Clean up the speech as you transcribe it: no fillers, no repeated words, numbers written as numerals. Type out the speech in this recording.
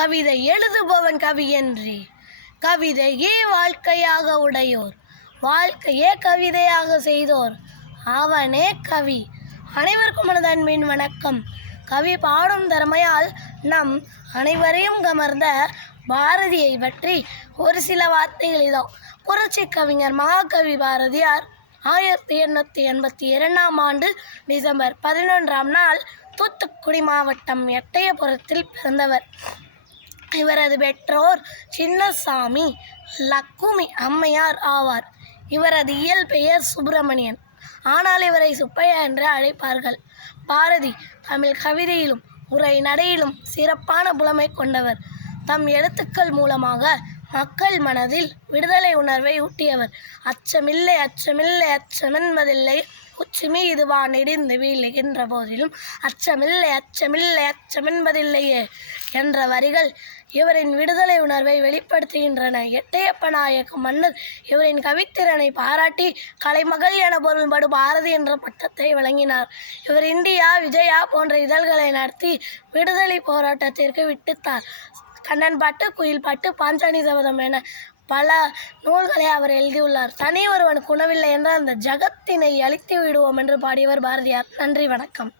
கவிதை எழுதுபவன் கவியன்றி, கவிதையே வாழ்க்கையாக உடையோர், வாழ்க்கையே கவிதையாக செய்தோர் அவனே கவி. அனைவருக்கும் எனது அன்பின் வணக்கம். கவி பாடும் திறமையால் நம் அனைவரையும் கமர்ந்த பாரதியை பற்றி ஒரு சில வார்த்தைகள் இதோ. புரட்சி கவிஞர் மகாகவி பாரதியார் 1882 ஆண்டு டிசம்பர் 11ஆம் நாள் தூத்துக்குடி மாவட்டம் எட்டயபுரத்தில் பிறந்தவர். இவரது பெற்றோர் சின்னசாமி, லக்குமி அம்மையார் ஆவார். இவரது இயல்பெயர் சுப்பிரமணியன், ஆனால் இவரை சுப்பையா என்று அழைப்பார்கள். பாரதி தமிழ் கவிதையிலும் உரை நடையிலும் சிறப்பான புலமை கொண்டவர். தம் எழுத்துக்கள் மூலமாக மக்கள் மனதில் விடுதலை உணர்வை ஊட்டியவர். அச்சமில்லை அச்சமில்லை அச்சமென்பதில்லை, உச்சிமி இதுவான் இடிந்து வீழ்கின்ற போதிலும் அச்சமில்லை அச்சமில்லை அச்சமென்பதில்லையே என்ற வரிகள் இவரின் விடுதலை உணர்வை வெளிப்படுத்துகின்றன. எட்டயப்ப நாயக்க மன்னர் இவரின் கவித்திறனை பாராட்டி கலைமகள் என பொருள்படும் பாரதி என்ற பட்டத்தை வழங்கினார். இவர் இந்தியா, விஜயா போன்ற இதழ்களை நடத்தி விடுதலை போராட்டத்திற்கு விட்டுத்தார். கண்ணன் பாட்டு, குயில் பாட்டு, பாஞ்சாலி சபதம் என பல நூல்களை அவர் எழுதியுள்ளார். தனி ஒருவனுக்கு உணவில்லை என்றால் அந்த ஜகத்தினை அழித்து விடுவோம் என்று பாடியவர் பாரதியார். நன்றி, வணக்கம்.